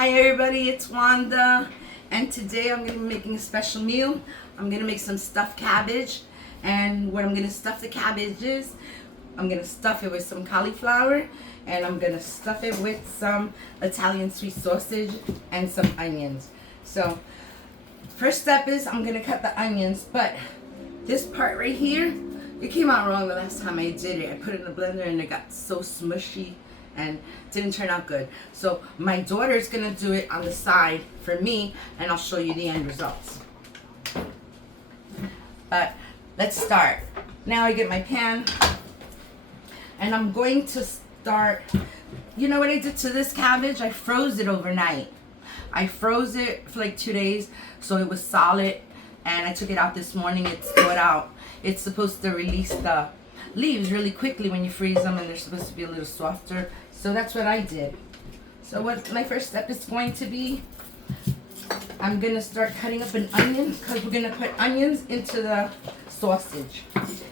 Hi everybody, it's Wanda, and today I'm going to be making a special meal. I'm going to make some stuffed cabbage, and what I'm going to stuff the cabbage is, I'm going to stuff it with some cauliflower, and I'm going to stuff it with some Italian sweet sausage and some onions. So, first step is I'm going to cut the onions, but this part right here, it came out wrong the last time I did it. I put it in the blender and it got so smushy and didn't turn out good. So my daughter's gonna do it on the side for me, and I'll show you the end results. But let's start. Now I get my pan, and I'm going to start. You know what I did to this cabbage? I froze it overnight. I froze it for like 2 days so it was solid, and I took it out this morning. It's thawed out. It's supposed to release the leaves really quickly when you freeze them, and they're supposed to be a little softer. So that's what I did. So what my first step is going to be, I'm going to start cutting up an onion, because we're going to put onions into the sausage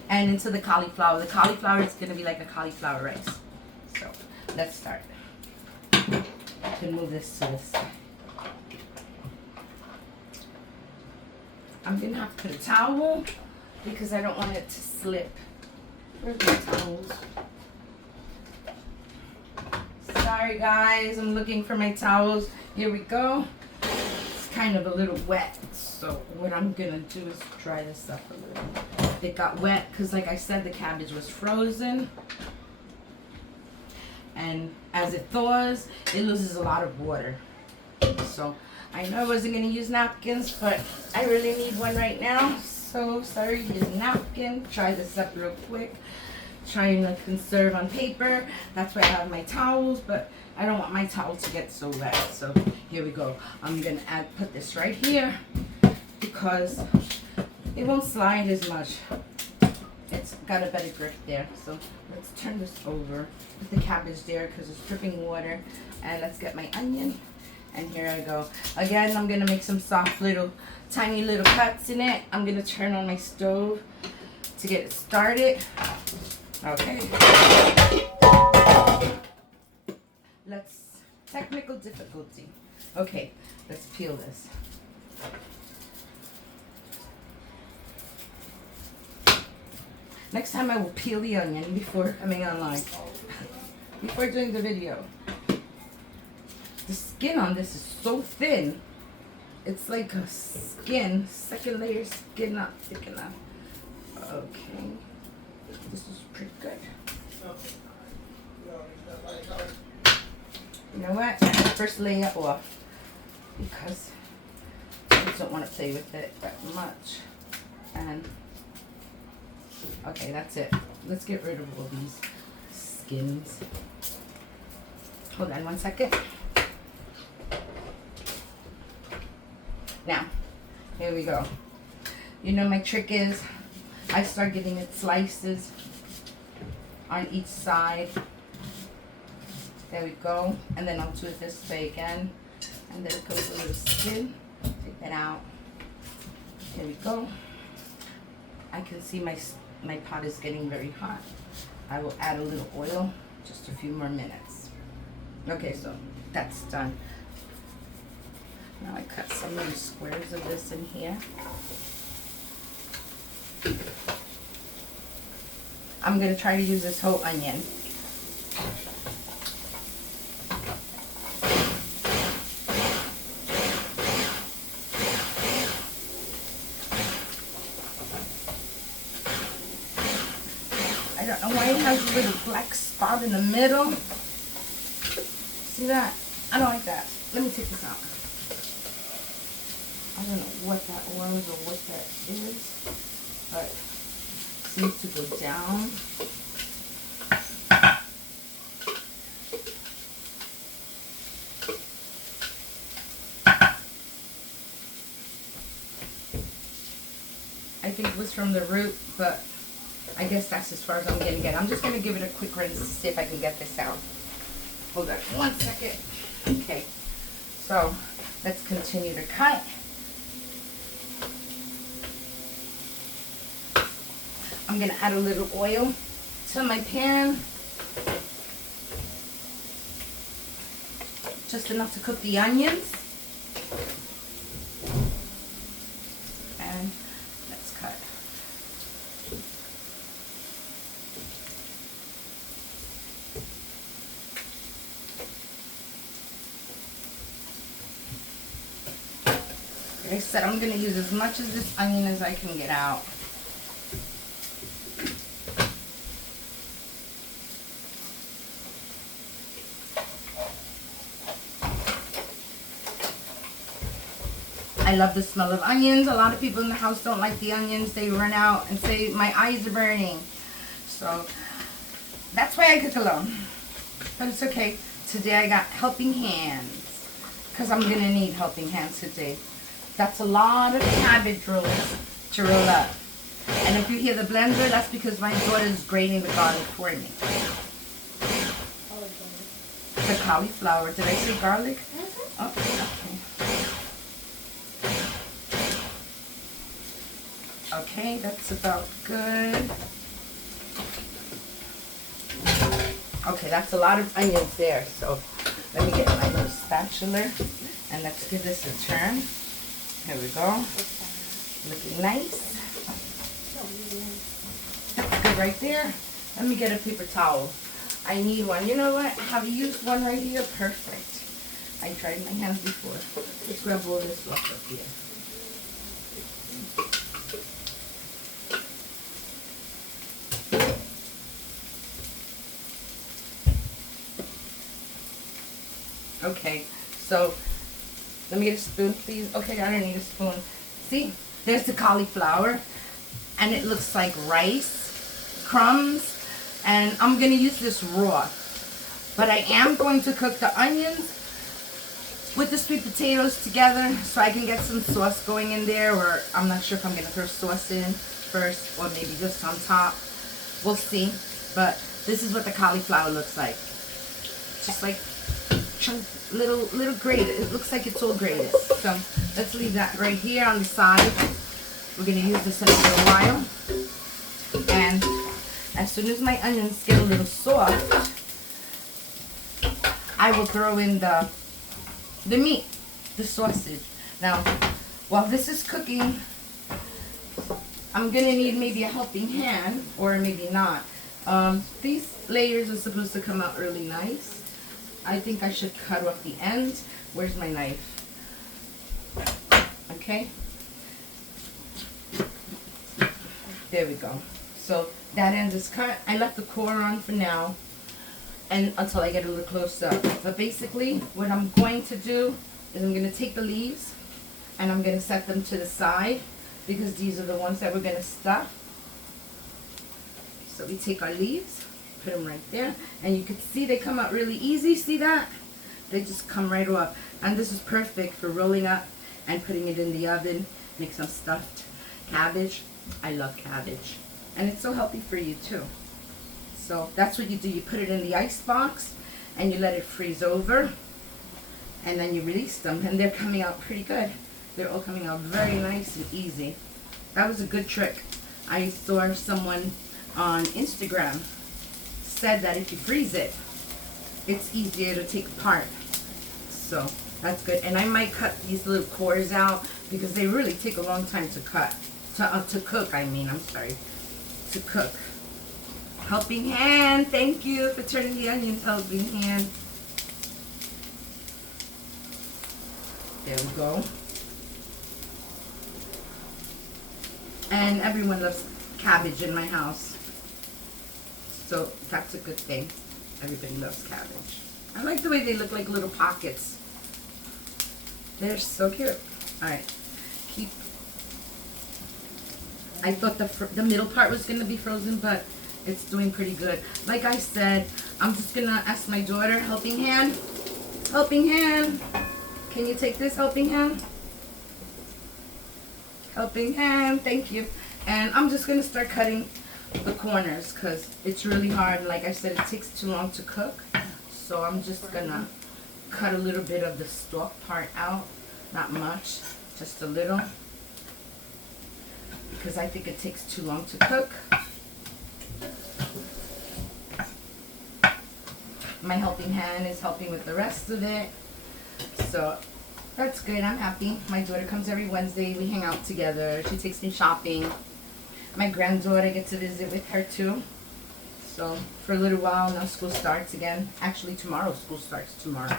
and into the cauliflower. The cauliflower is going to be like a cauliflower rice. So let's start. I can move this to this side. I'm going to have to put a towel because I don't want it to slip. Where's my towels? Sorry guys, I'm looking for my towels. Here we go. It's kind of a little wet, so what I'm gonna do is dry this up a little. It got wet because, like I said, the cabbage was frozen, and as it thaws, it loses a lot of water. So I know I wasn't gonna use napkins, but I really need one right now. So sorry, here's a napkin. Try this up real quick. Trying to conserve on paper. That's why I have my towels, but I don't want my towel to get so wet. So here we go. I'm gonna put this right here because it won't slide as much. It's got a better grip there. So let's turn this over. Put the cabbage there because it's dripping water. And let's get my onion. And here I go. Again, I'm gonna make some soft little, tiny little cuts in it. I'm gonna turn on my stove to get it started. Okay. Technical difficulty. Okay, let's peel this. Next time I will peel the onion before coming online. Before doing the video. The skin on this is so thin. It's like a skin, second layer skin, not thick enough. Okay. This is pretty good. You know what? First lay it off because I just don't want to play with it that much. And okay, that's it. Let's get rid of all these skins. Hold on one second. Now, here we go. You know my trick is I start getting it slices on each side. There we go. And then I'll do it this way again. And then it goes with the skin. Take that out. Here we go. I can see my pot is getting very hot. I will add a little oil, just a few more minutes. Okay, so that's done. Now I cut some little squares of this in here. I'm going to try to use this whole onion. I don't know why it has a little black spot in the middle. See that? I don't like that. Let me take this out. I don't know what that was or what that is, but it seems to go down. I think it was from the root, but I guess that's as far as I'm getting it. I'm just going to give it a quick rinse to see if I can get this out. Hold on 1 second. Okay, so let's continue to cut. I'm going to add a little oil to my pan. Just just enough to cook the onions. And let's cut. Like I said, I'm going to use as much of this onion as I can get out. I love the smell of onions. A lot of people in the house don't like the onions. They run out and say, my eyes are burning. So that's why I cook alone. But it's okay. Today I got helping hands, because I'm going to need helping hands today. That's a lot of cabbage rolls to roll up. And if you hear the blender, that's because my daughter's grating the garlic for me. The cauliflower. Did I say garlic? Oh, okay. Okay, that's about good. Okay, that's a lot of onions there. So let me get my little spatula and let's give this a turn. Here we go. Looking nice. That's good right there. Let me get a paper towel. I need one. You know what? Have you used one right here? Perfect. I tried my hands before. Let's grab all this stuff up here. Okay, so let me get a spoon, please. Okay, I don't need a spoon. See, there's the cauliflower, and it looks like rice, crumbs, and I'm going to use this raw. But I am going to cook the onions with the sweet potatoes together so I can get some sauce going in there, or I'm not sure if I'm going to throw sauce in first or maybe just on top. We'll see. But this is what the cauliflower looks like. Just like little grated. It looks like it's all grated. So let's leave that right here on the side. We're going to use this in a little while. And as soon as my onions get a little soft, I will throw in the meat, the sausage. Now, while this is cooking, I'm going to need maybe a helping hand, or maybe not. These layers are supposed to come out really nice. I think I should cut off the ends. Where's my knife? Okay. There we go. So that end is cut. I left the core on for now, and until I get a little close up. But basically, what I'm going to do is I'm going to take the leaves and I'm going to set them to the side, because these are the ones that we're going to stuff. So we take our leaves, put them right there, and you can see they come out really easy. See that? They just come right off. And this is perfect for rolling up and putting it in the oven. Make some stuffed cabbage. I love cabbage. And it's so healthy for you too. So that's what you do. You put it in the ice box and you let it freeze over. And then you release them, and they're coming out pretty good. They're all coming out very nice and easy. That was a good trick. I saw someone on Instagram said that if you freeze it, it's easier to take apart. So that's good. And I might cut these little cores out because they really take a long time to cut. To cook, I mean. I'm sorry. To cook. Helping hand. Thank you for turning the onions. Helping hand. There we go. And everyone loves cabbage in my house. So that's a good thing. Everybody loves cabbage. I like the way they look like little pockets. They're so cute. Alright. I thought the middle part was going to be frozen, but it's doing pretty good. Like I said, I'm just going to ask my daughter, helping hand. Helping hand. Can you take this, helping hand? Helping hand. Thank you. And I'm just going to start cutting the corners because it's really hard. Like I said, it takes too long to cook. So I'm just going to cut a little bit of the stalk part out. Not much. Just a little. Because I think it takes too long to cook. My helping hand is helping with the rest of it. So that's good. I'm happy. My daughter comes every Wednesday. We hang out together. She takes me shopping. My granddaughter gets to visit with her too. So for a little while now, school starts again. Actually, tomorrow school starts tomorrow.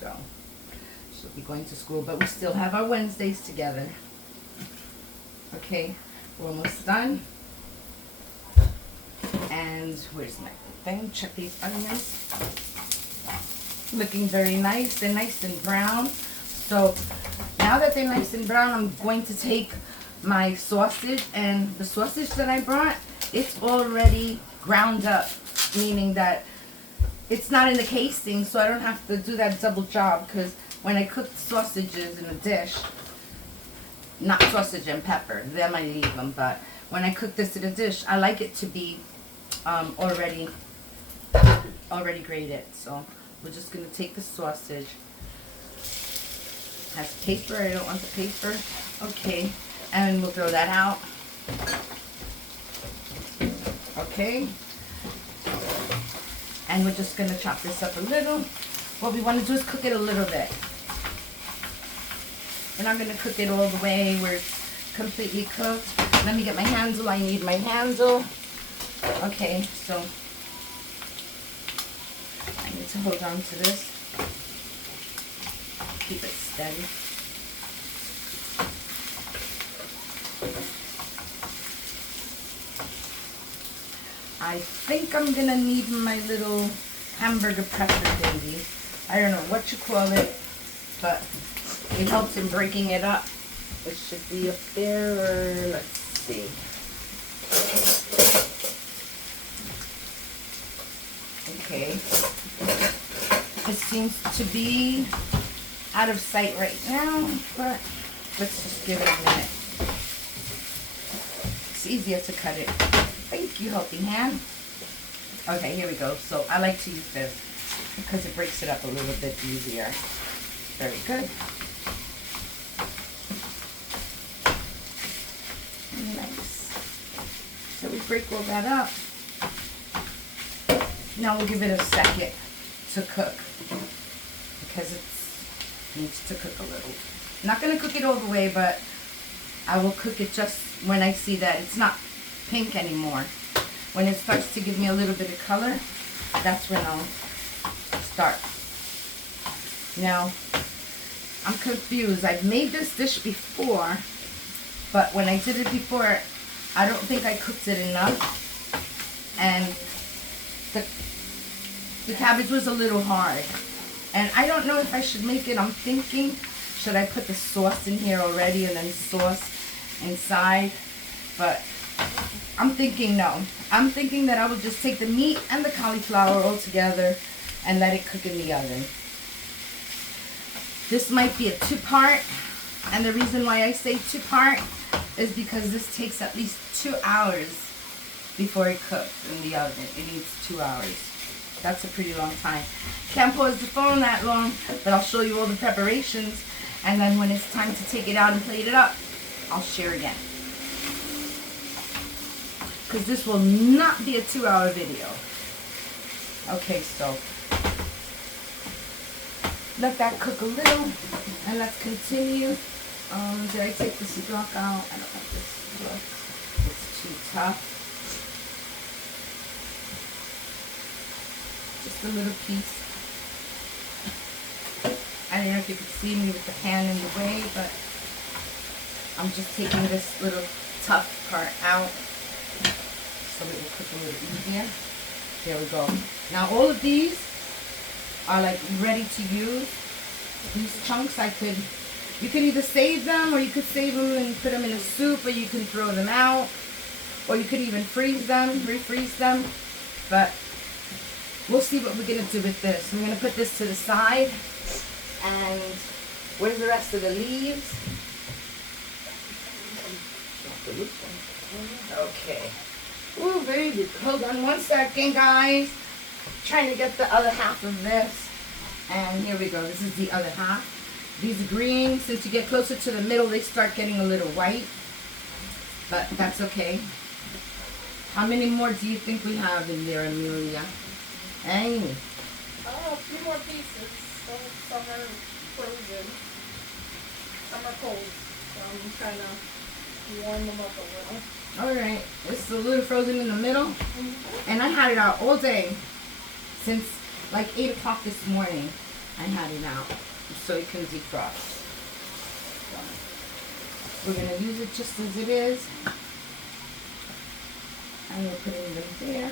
So she'll be going to school, but we still have our Wednesdays together. Okay, we're almost done. And where's my thing? Check these onions. Looking very nice. They're nice and brown. So now that they're nice and brown, I'm going to take my sausage, and the sausage that I brought, it's already ground up, meaning that it's not in the casing, so I don't have to do that double job, because when I cook sausages in a dish, not sausage and pepper, them I leave them, but when I cook this in a dish, I like it to be already grated. So we're just going to take the sausage. Has paper, I don't want the paper. Okay, and we'll throw that out. Okay, and we're just going to chop this up a little. What we want to do is cook it a little bit. We're not going to cook it all the way where it's completely cooked. Let me get my handle. I need my handle. Okay, so I need to hold on to this. Keep it steady. I think I'm gonna need my little hamburger presser thingy. I don't know what you call it, but it helps in breaking it up. It should be up there, or let's see. Okay. It seems to be out of sight right now, but let's just give it a minute. It's easier to cut it. Thank you, helping hand. Okay, here we go. So I like to use this because it breaks it up a little bit easier. Very good. Nice. So we break all that up. Now we'll give it a second to cook because it needs to cook a little. I'm not going to cook it all the way, but I will cook it just when I see that it's not pink anymore. When it starts to give me a little bit of color, that's when I'll start. Now, I'm confused. I've made this dish before, but when I did it before, I don't think I cooked it enough. And the cabbage was a little hard. And I don't know if I should make it. I'm thinking, should I put the sauce in here already and then sauce inside? But I'm thinking no. I'm thinking that I will just take the meat and the cauliflower all together and let it cook in the oven. This might be a two-part, and the reason why I say two-part is because this takes at least 2 hours before it cooks in the oven. It needs 2 hours. That's a pretty long time. Can't pause the phone that long, but I'll show you all the preparations, and then when it's time to take it out and plate it up, I'll share again. Because this will not be a 2-hour video. Okay, so let that cook a little, and let's continue. Did I take the stalk out? I don't like this stalk. It's too tough. Just a little piece. I don't know if you could see me with the pan in the way, but I'm just taking this little tough part out so it will cook a little easier. There we go. Now all of these are like ready to use. These chunks you can either save them, or you could save them and put them in a soup, or you can throw them out, or you could even freeze them, refreeze them. But we'll see what we're gonna do with this. I'm gonna put this to the side. And where's the rest of the leaves? Okay. Ooh, baby, hold on one second, guys. Trying to get the other half of this. And here we go. This is the other half. These green, since you get closer to the middle, they start getting a little white. But that's okay. How many more do you think we have in there, Amelia? Hey. Oh, a few more pieces. Some are frozen. Some are cold, so I'm trying to warm them up a little. All right, it's a little frozen in the middle, and I had it out all day since like 8 o'clock this morning. I had it out so it can defrost. So we're gonna use it just as it is. And we're putting them there.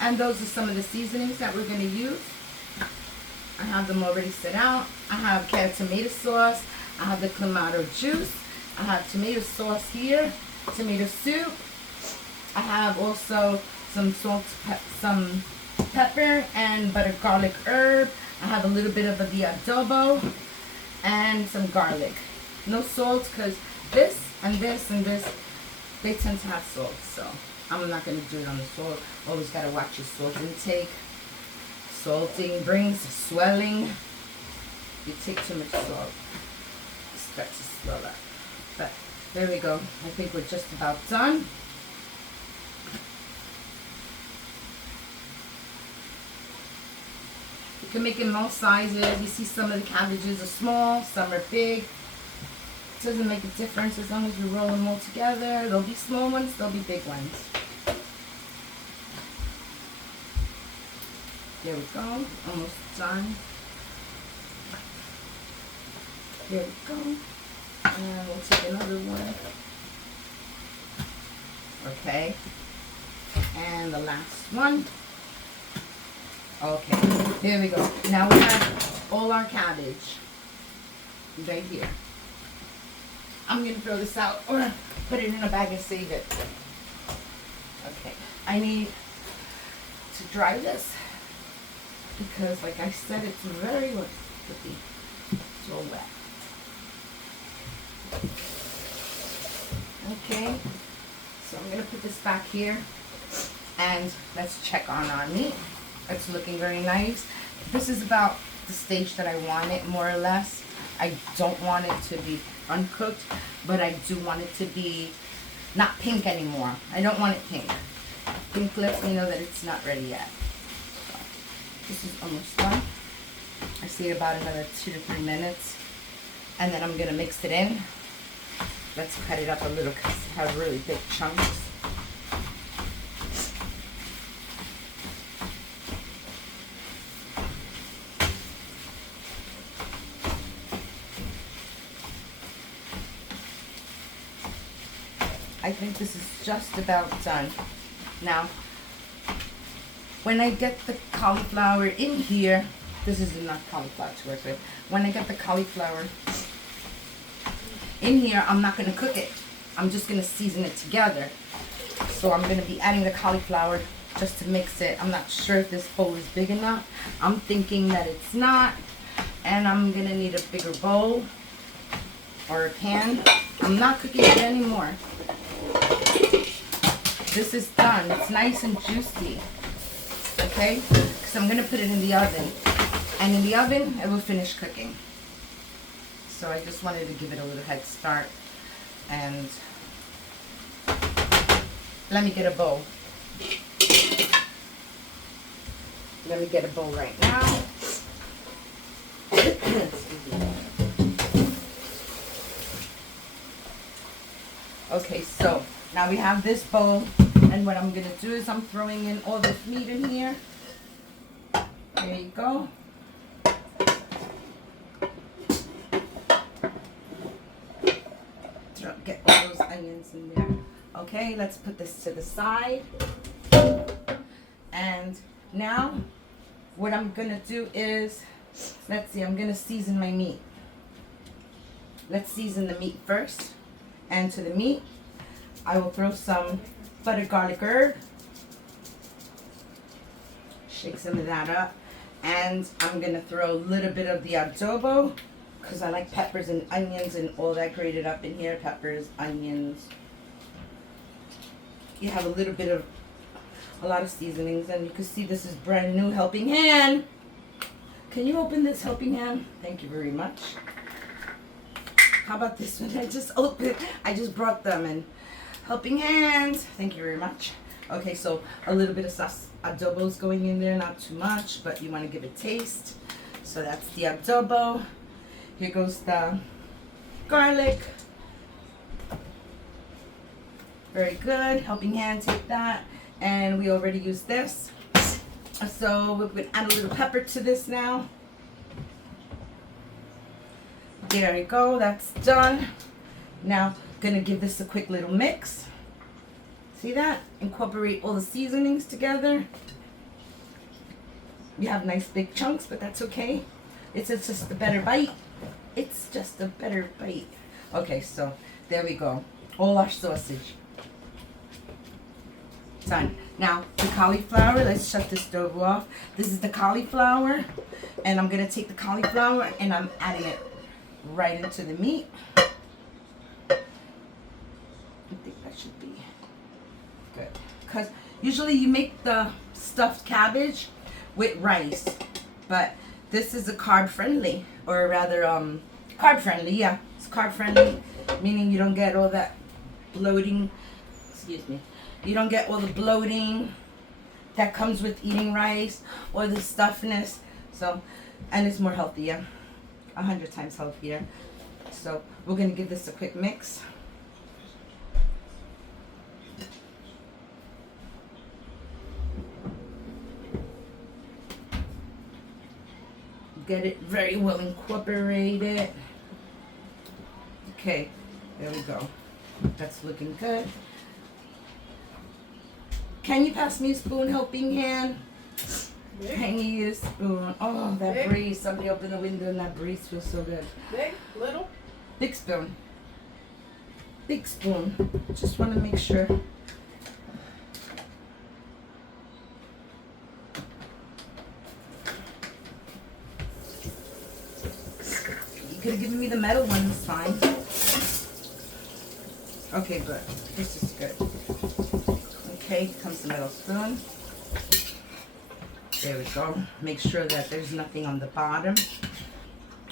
And those are some of the seasonings that we're gonna use. I have them already set out. I have canned tomato sauce. I have the clamato juice. I have tomato sauce here, tomato soup. I have also some salt, some pepper and butter garlic herb. I have a little bit of the adobo and some garlic. No salt because this and this and this, they tend to have salt. So I'm not going to do it on the salt. Always got to watch your salt intake. Salting brings swelling. You take too much salt, you start to swell up. But there we go. I think we're just about done. You can make it most sizes. You see some of the cabbages are small, some are big. It doesn't make a difference as long as you roll them all together. There'll be small ones, there'll be big ones. There we go. Almost done. There we go. And we'll take another one. Okay. And the last one. Okay. Here we go. Now we have all our cabbage right here. I'm going to throw this out or put it in a bag and save it. Okay. I need to dry this because, like I said, it's very wet. It's all wet. Okay, so I'm going to put this back here and let's check on our meat. It's looking very nice. This is about the stage that I want it, more or less. I don't want it to be uncooked, but I do want it to be not pink anymore. I don't want it pink. Pink lets me know that it's not ready yet. So, this is almost done. I see about another 2 to 3 minutes, and then I'm going to mix it in. Let's cut it up a little because it has really big chunks. I think this is just about done. Now, when I get the cauliflower in here, this is enough cauliflower to work with. When I get the cauliflower in here, I'm not going to cook it. I'm just going to season it together. So I'm going to be adding the cauliflower just to mix it. I'm not sure if this bowl is big enough. I'm thinking that it's not. And I'm going to need a bigger bowl or a pan. I'm not cooking it anymore. This is done. It's nice and juicy. Okay? Because I'm going to put it in the oven. And in the oven, it will finish cooking. So I just wanted to give it a little head start. And let me get a bowl. Let me get a bowl right now. Excuse me. Okay, so now we have this bowl. And what I'm going to do is I'm throwing in all this meat in here. There you go. Get all those onions in there. Okay, let's put this to the side. And now what I'm gonna do is, let's see, I'm gonna season my meat. Let's season the meat first. And to the meat, I will throw some butter garlic herb. Shake some of that up. And I'm gonna throw a little bit of the adobo, because I like peppers and onions and all that grated up in here. Peppers, onions. You have a lot of seasonings, and you can see this is brand new Helping Hand. Can you open this Helping Hand? Thank you very much. How about this one? I just brought them in. Helping Hand. Thank you very much. Okay, so a little bit of sauce adobo is going in there, not too much, but you want to give it taste. So that's the adobo. Here goes the garlic. Very good. Helping hand, take that. And we already used this. So we're going to add a little pepper to this now. There you go. That's done. Now, going to give this a quick little mix. See that? Incorporate all the seasonings together. You have nice big chunks, but that's okay. It's just a better bite. It's just a better bite. Okay, so there we go. All our sausage. Done. Now, the cauliflower, let's shut this stove off. This is the cauliflower, and I'm going to take the cauliflower and I'm adding it right into the meat. I think that should be good. Because usually you make the stuffed cabbage with rice, but this is a carb friendly, or rather carb friendly. Yeah, it's carb friendly, meaning you don't get all that bloating, excuse me, you don't get all the bloating that comes with eating rice or the stuffness. So, and it's more healthier, 100 times healthier. So we're gonna give this a quick mix. Get it very well incorporated. Okay, there we go. That's looking good. Can you pass me a spoon, helping hand? Big? I need a spoon. Oh, that Big? breeze. Somebody open the window and that breeze feels so good. Big? Little? Big spoon. Big spoon. Just want to make sure. You could have given me the metal one, it's fine. Okay, good. This is good. Okay, here comes the metal spoon. There we go. Make sure that there's nothing on the bottom.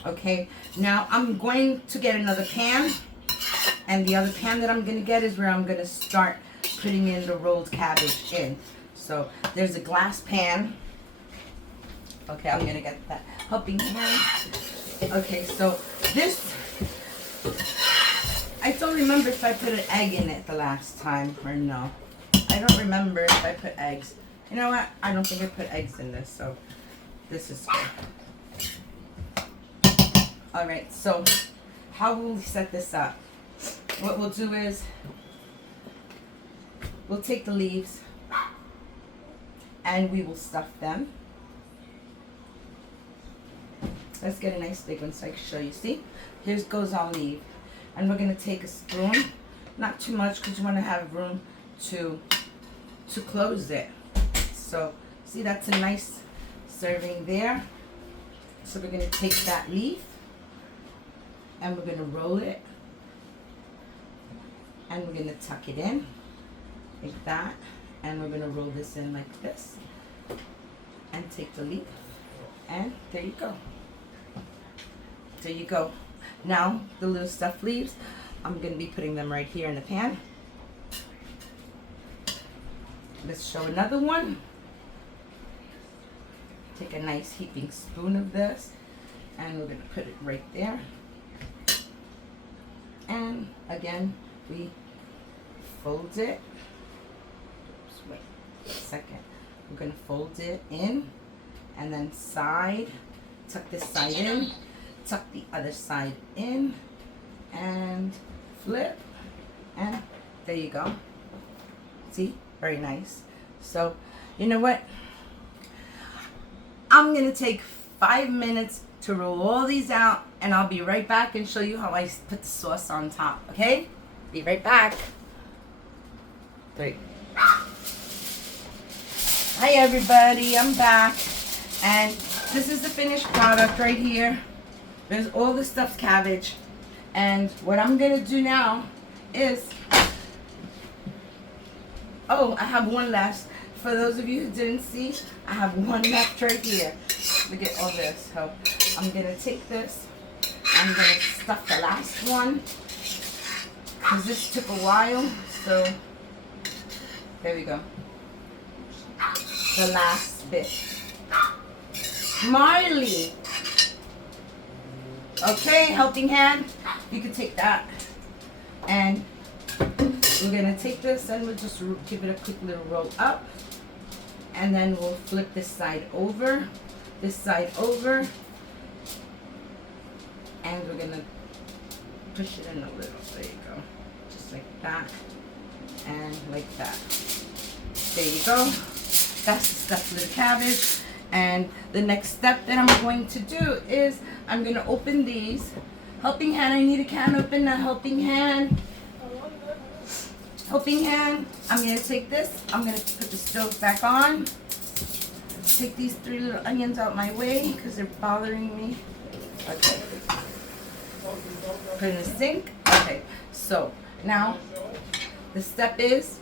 Okay, now I'm going to get another pan. And the other pan that I'm going to get is where I'm going to start putting in the rolled cabbage in. So there's a glass pan. Okay, I'm going to get that helping hand. Okay, so this, I don't remember if I put an egg in it the last time or no. I don't remember if I put eggs. You know what? I don't think I put eggs in this, so this is good. Alright, so how will we set this up? What we'll do is we'll take the leaves and we will stuff them. Let's get a nice big one so I can show you. See? Here goes our leaf. And we're going to take a spoon. Not too much because you want to have room to close it. So, see, that's a nice serving there. So we're going to take that leaf and we're going to roll it. And we're going to tuck it in like that. And we're going to roll this in like this. And take the leaf. And there you go. There you go. Now, the little stuffed leaves, I'm going to be putting them right here in the pan. Let's show another one. Take a nice heaping spoon of this, and we're going to put it right there. And again, we fold it. Oops, wait a second. We're going to fold it in, and then side, tuck this side in, tuck the other side in, and flip, and there you go. See? Very nice. So, you know what? I'm going to take 5 minutes to roll all these out, and I'll be right back and show you how I put the sauce on top, okay? Be right back. 3. Hi everybody, I'm back. And this is the finished product right here. There's all the stuffed cabbage. And what I'm going to do now is, oh, I have one left. For those of you who didn't see, I have one left right here. Look at all this. So I'm going to take this. I'm going to stuff the last one. Because this took a while. So there we go. the last bit. Marley. Okay, helping hand. You can take that. And we're gonna take this and we'll just give it a quick little roll up. And then we'll flip this side over. This side over. And we're gonna push it in a little. There you go. Just like that. And like that. There you go. That's the stuffed little cabbage. And the next step that I'm going to do is I'm going to open these. Helping hand, I need a can opener. Helping hand. Helping hand. I'm going to take this. I'm going to put the stove back on. Take these 3 little onions out my way because they're bothering me. Okay. Put in the sink. Okay. So now the step is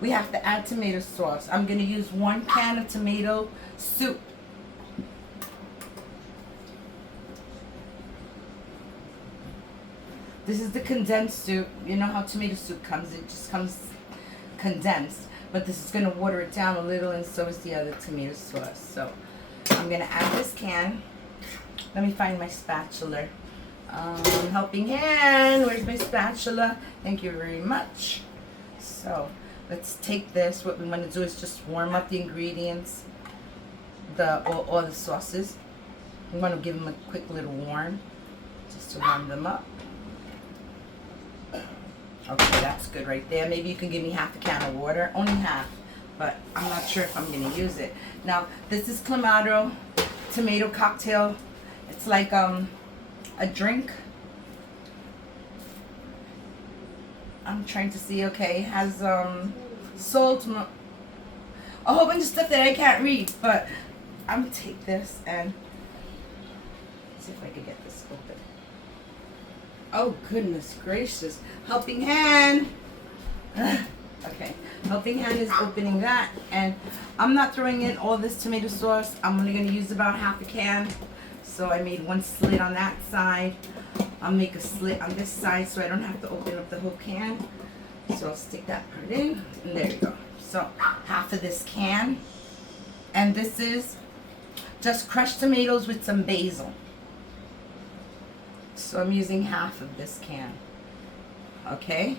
we have to add tomato sauce. I'm going to use 1 can of tomato soup. This is the condensed soup. You know how tomato soup comes. It just comes condensed. But this is going to water it down a little, and so is the other tomato sauce. So I'm going to add this can. Let me find my spatula. Helping hand. Where's my spatula? Thank you very much. So let's take this. What we want to do is just warm up the ingredients, all the sauces. We want to give them a quick little warm, just to warm them up. Okay, that's good right there. Maybe you can give me half a can of water, only half, but I'm not sure if I'm going to use it. Now, this is Clamato tomato cocktail. It's like a drink. I'm trying to see. Okay, it has salt, a whole bunch of stuff that I can't read, but I'm gonna take this and see if I can get this open. Oh goodness gracious! Helping hand. Okay, helping hand is opening that, and I'm not throwing in all this tomato sauce. I'm only gonna use about half a can. So I made 1 slit on that side. I'll make a slit on this side so I don't have to open up the whole can. So I'll stick that part in, and there you go. So half of this can, and this is just crushed tomatoes with some basil. So I'm using half of this can. Okay,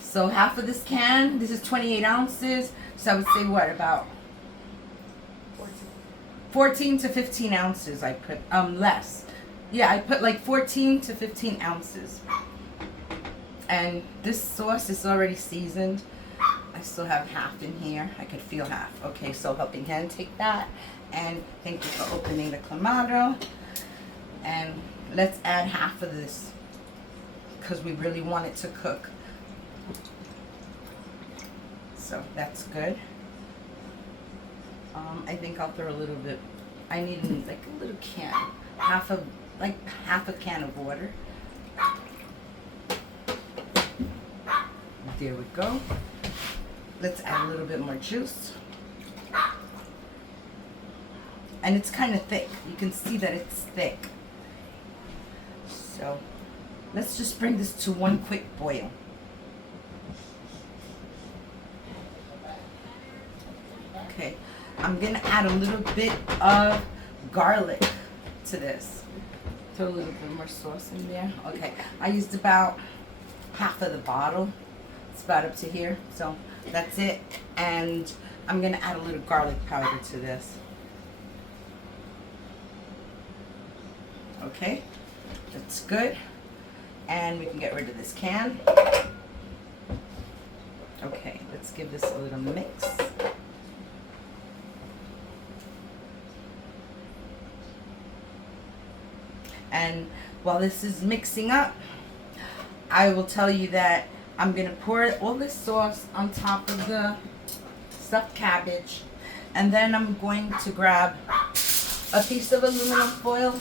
so half of this can, this is 28 ounces, so I would say what, about 14 to 15 ounces I put, less. Yeah, I put like 14 to 15 ounces. And this sauce is already seasoned. I still have half in here. I could feel half. Okay, so helping hand, take that. And thank you for opening the Clamato. And let's add half of this because we really want it to cook. So that's good. I think I'll throw a little bit. I need like a little can, half a can of water. There we go. Let's add a little bit more juice. And it's kind of thick. You can see that it's thick. So let's just bring this to 1 quick boil. Okay, I'm gonna add a little bit of garlic to this. Throw a little bit more sauce in there. Okay, I used about half of the bottle. It's about up to here, so that's it. And I'm gonna add a little garlic powder to this. Okay, that's good. And we can get rid of this can. Okay, let's give this a little mix. And while this is mixing up, I will tell you that I'm going to pour all this sauce on top of the stuffed cabbage. And then I'm going to grab a piece of aluminum foil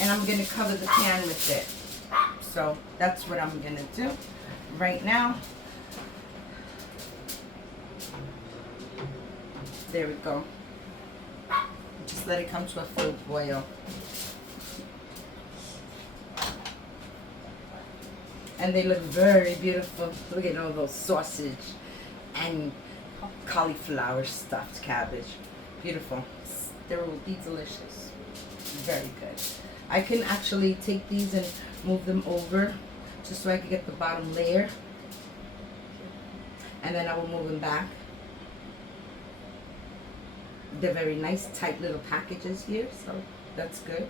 and I'm going to cover the pan with it. So that's what I'm going to do right now. There we go. Just let it come to a full boil. And they look very beautiful. Look at all those sausage and cauliflower stuffed cabbage. Beautiful. They will be delicious. Very good. I can actually take these and move them over just so I can get the bottom layer. And then I will move them back. They're very nice, tight little packages here, so that's good.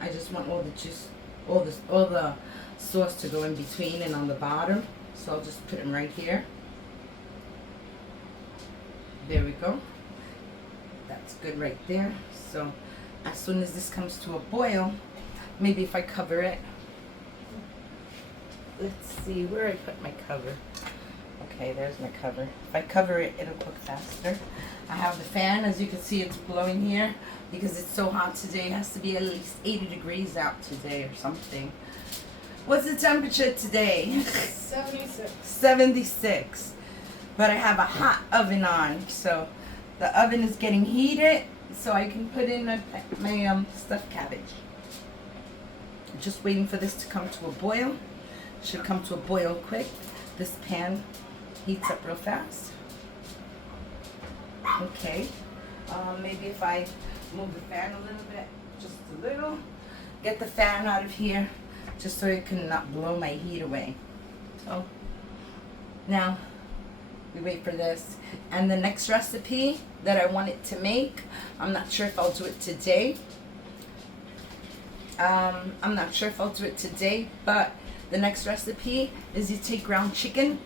I just want all the juice, all the sauce to go in between and on the bottom. So I'll just put them right here. There we go. That's good right there. So as soon as this comes to a boil, maybe if I cover it. Let's see where I put my cover. Okay, there's my cover. If I cover it, it'll cook faster. I have the fan. As you can see, it's blowing here because it's so hot today. It has to be at least 80 degrees out today or something. What's the temperature today? 76. 76. But I have a hot oven on, so the oven is getting heated, so I can put in my stuffed cabbage. Just waiting for this to come to a boil. Should come to a boil quick. This pan heats up real fast. Okay. Maybe if I move the fan a little bit, just a little. Get the fan out of here, just so it can not blow my heat away. So now we wait for this. And the next recipe that I wanted to make, I'm not sure if I'll do it today. But the next recipe is you take ground chicken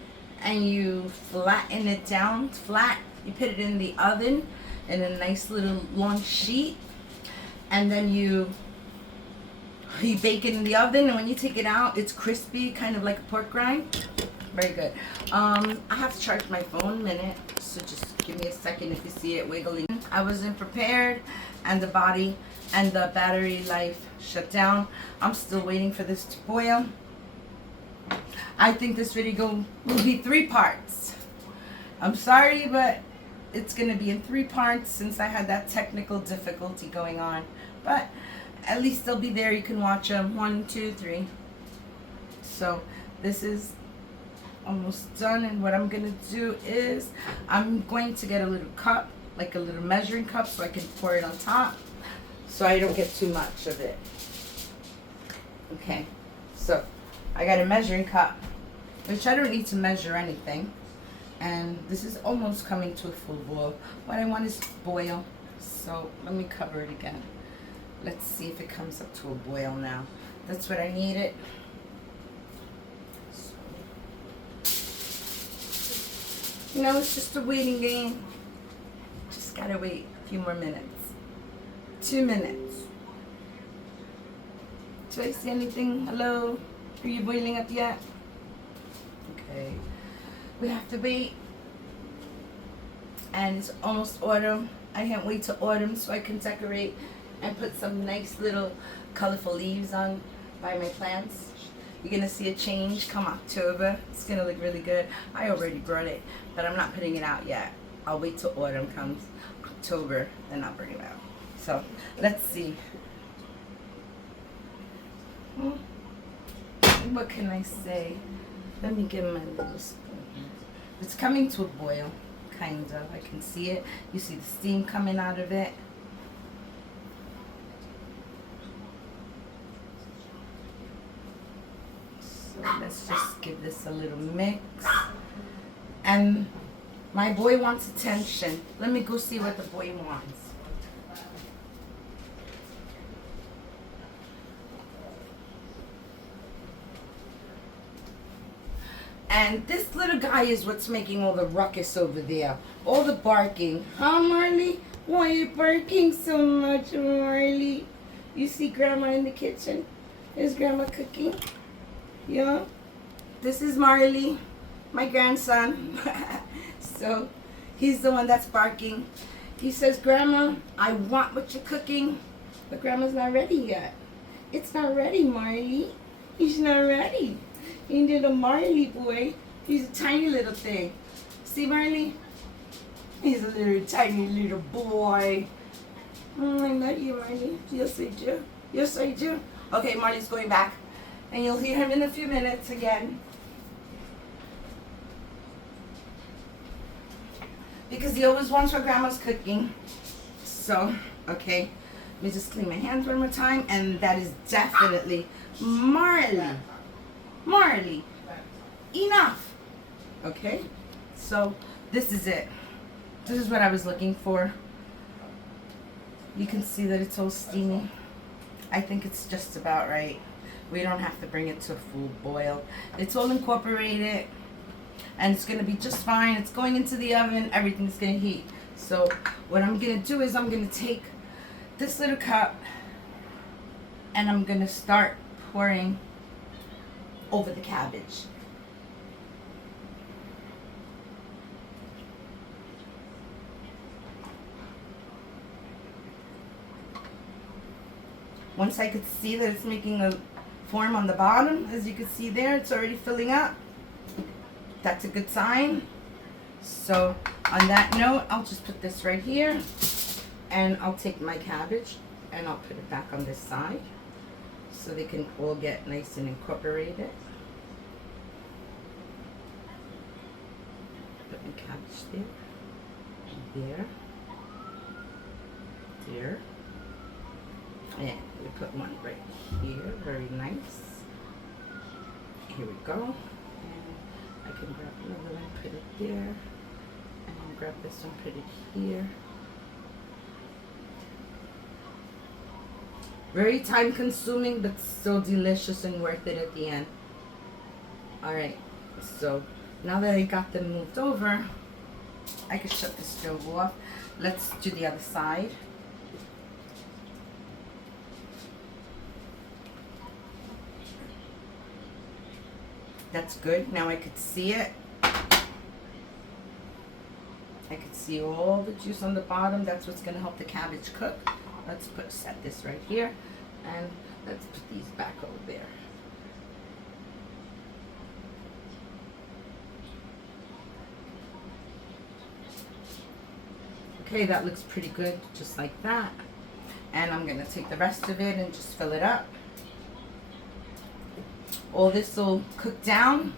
and you flatten it down flat. You put it in the oven in a nice little long sheet, and then you bake it in the oven, and when you take it out, it's crispy, kind of like a pork rind. Very good. I have to charge my phone a minute, so just give me a second if you see it wiggling. I wasn't prepared, and the battery life shut down. I'm still waiting for this to boil. I think this video will be 3 parts. I'm sorry, but it's gonna be in 3 parts since I had that technical difficulty going on. But at least they'll be there. You can watch them 1, 2, 3. So this is almost done, and what I'm gonna do is I'm going to get a little cup, like a little measuring cup, so I can pour it on top so I don't get too much of it. Okay, so I got a measuring cup, which I don't need to measure anything, and this is almost coming to a full boil. What I want is to boil, so let me cover it again. Let's see if it comes up to a boil now. That's what I needed. You know, it's just a waiting game. Just gotta wait a few more minutes. 2 minutes. Do I see anything? Hello? Are you boiling up yet? Okay. We have to wait. And it's almost autumn. I can't wait to autumn so I can decorate and put some nice little colorful leaves on by my plants. You're gonna see a change come October. It's gonna look really good. I already brought it, but I'm not putting it out yet. I'll wait till autumn comes, October, then I'll bring it out. So let's see. What can I say? Let me give my little spoon. It's coming to a boil, kind of. I can see it. You see the steam coming out of it. So let's just give this a little mix. And my boy wants attention. Let me go see what the boy wants. And this little guy is what's making all the ruckus over there. All the barking. Huh, Marley? Why are you barking so much, Marley? You see Grandma in the kitchen? Is Grandma cooking? Yeah? This is Marley, my grandson. So, he's the one that's barking. He says, Grandma, I want what you're cooking. But Grandma's not ready yet. It's not ready, Marley. He's not ready. You little Marley boy. He's a tiny little thing. See, Marley? He's a little tiny little boy. I love you, Marley. Yes, I do. Yes, I do. Okay, Marley's going back. And you'll hear him in a few minutes again. because he always wants what grandma's cooking. So, okay, let me just clean my hands one more time, and that is definitely Marley. Marley, enough. Okay, so this is it. This is what I was looking for. You can see that it's all steamy. I think it's just about right. We don't have to bring it to a full boil. It's all incorporated, and it's gonna be just fine. It's going into the oven. Everything's gonna heat. So what I'm gonna do is I'm gonna take this little cup and I'm gonna start pouring over the cabbage. Once I could see that it's making a form on the bottom, as you can see there, it's already filling up. That's a good sign. So on that note, I'll just put this right here, and I'll take my cabbage and I'll put it back on this side so they can all get nice and incorporated. Put my cabbage there, there, and we put one right here, very nice. Here we go. And I can grab another one, put it there, and grab this one, put it here. Very time consuming, but so delicious and worth it at the end. Alright, so now that I got them moved over, I can shut the stove off. Let's do the other side. That's good. Now I could see it. I could see all the juice on the bottom. That's what's going to help the cabbage cook. Let's set this right here, and let's put these back over there. Okay, that looks pretty good, just like that. And I'm going to take the rest of it and just fill it up. All this will cook down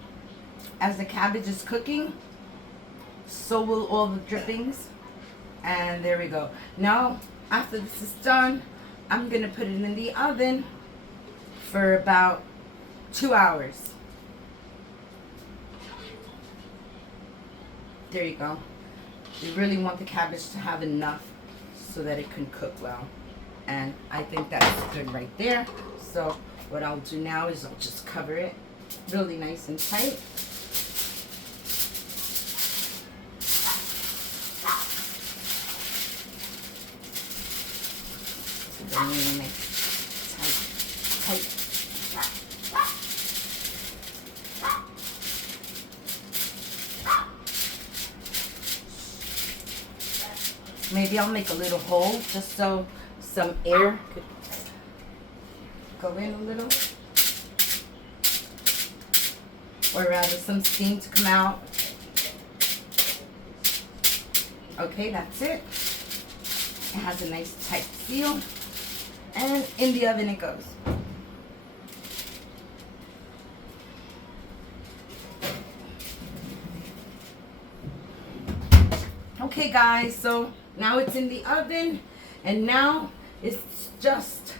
as the cabbage is cooking. So will all the drippings. And there we go. Now, after this is done, I'm going to put it in the oven for about 2 hours. There you go. You really want the cabbage to have enough so that it can cook well. And I think that's good right there. So what I'll do now is I'll just cover it really nice and tight. Really nice, tight. Maybe I'll make a little hole just so some air could go in a little, or rather some steam to come out. Okay, that's it. It has a nice tight seal, and in the oven it goes. Okay guys, so now it's in the oven, and now it's just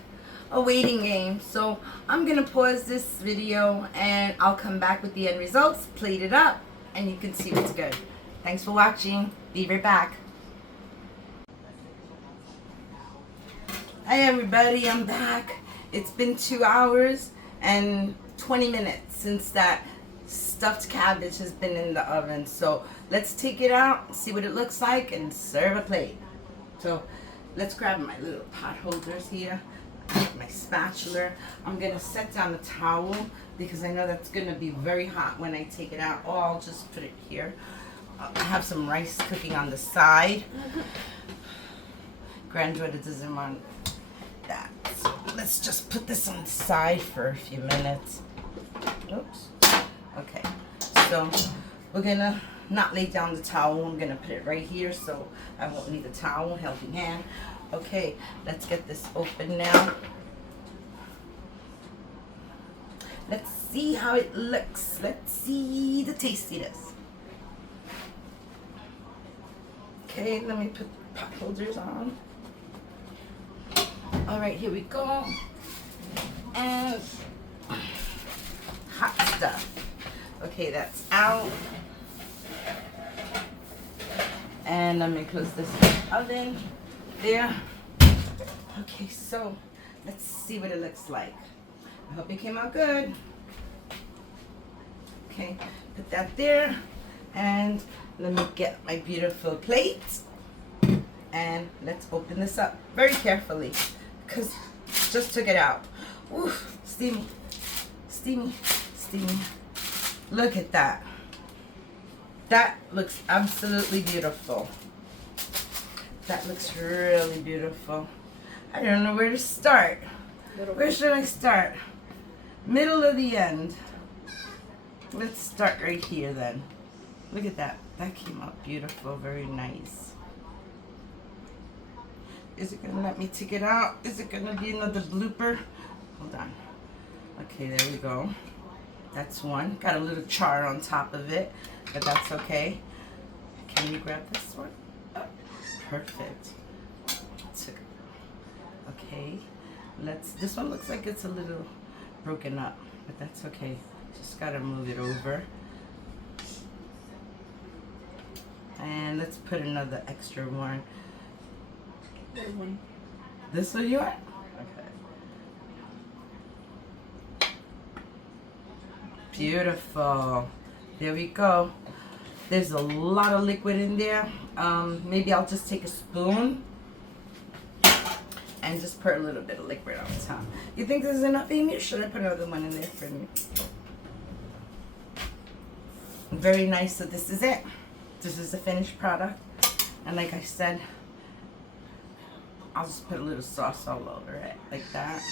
a waiting game. So I'm gonna pause this video and I'll come back with the end results, plate it up, and you can see what's good. Thanks for watching. Be right back. Hi everybody, I'm back. It's been 2 hours and 20 minutes since that stuffed cabbage has been in the oven. So let's take it out, see what it looks like, and serve a plate. So let's grab my little pot holders here, my spatula. I'm gonna set down a towel because I know that's gonna be very hot when I take it out. Or I'll just put it here. I have some rice cooking on the side. Granddaughter doesn't want that. So let's just put this on the side for a few minutes. Oops. Okay. So we're gonna not lay down the towel. I'm gonna put it right here so I won't need the towel, helping hand. Okay, let's get this open now. Let's see how it looks. Let's see the tastiness. Okay, let me put pot holders on. All right, here we go. And hot stuff. Okay, that's out. And let me close this oven there. Okay, so let's see what it looks like. I hope it came out good. Okay, put that there. And let me get my beautiful plate. And let's open this up very carefully because just took it out. Oof, steamy, steamy, steamy. Look at that. That looks absolutely beautiful. That looks really beautiful. I don't know where to start. Where should I start? Middle of the end. Let's start right here then. Look at that. That came out beautiful. Very nice. Is it gonna let me take it out? Is it gonna be another blooper? Hold on. Okay, there we go. That's one. Got a little char on top of it, but that's okay. Can you grab this one? Oh, perfect. Okay. This one looks like it's a little broken up, but that's okay. Just gotta move it over. And let's put another extra one. This one. This one you want? Okay. Beautiful. There we go. There's a lot of liquid in there. Maybe I'll just take a spoon and just put a little bit of liquid on top. You think this is enough, Amy? Or should I put another one in there for me? Very nice. So this is it. This is the finished product. And like I said, I'll just put a little sauce all over it, like that.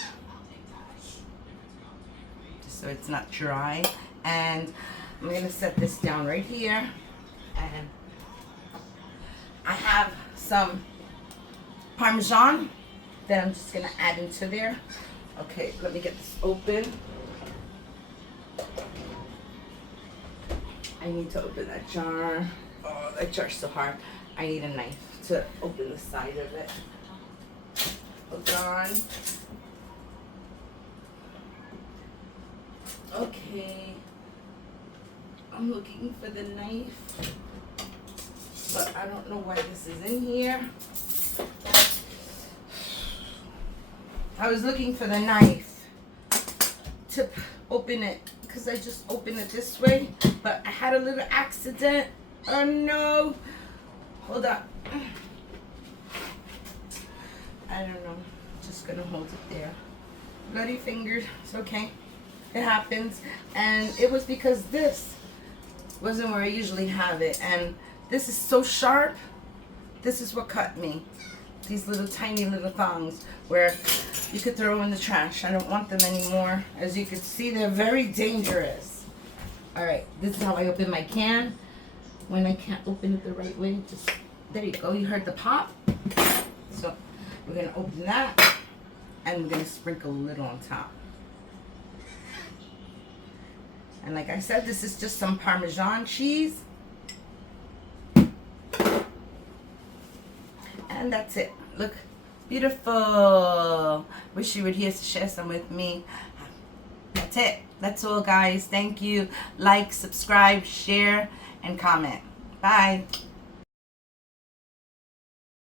Just so it's not dry. And I'm gonna set this down right here. And I have some Parmesan that I'm just gonna add into there. Okay, let me get this open. I need to open that jar. Oh, that jar's so hard. I need a knife to open the side of it. Hold on. Okay. I'm looking for the knife, but I don't know why this is in here. I was looking for the knife to open it because I just opened it this way, but I had a little accident. Oh no. Hold up. I don't know. Just gonna hold it there. Bloody fingers. It's okay. It happens. And it was because this wasn't where I usually have it. And this is so sharp. This is what cut me. These little tiny little thongs where you could throw in the trash. I don't want them anymore. As you can see, they're very dangerous. Alright, this is how I open my can. When I can't open it the right way, just, there you go. You heard the pop. So we're going to open that and we're going to sprinkle a little on top. And like I said, this is just some Parmesan cheese. And that's it. Look, beautiful. Wish you were here to share some with me. That's it. That's all, guys. Thank you. Like, subscribe, share, and comment. Bye.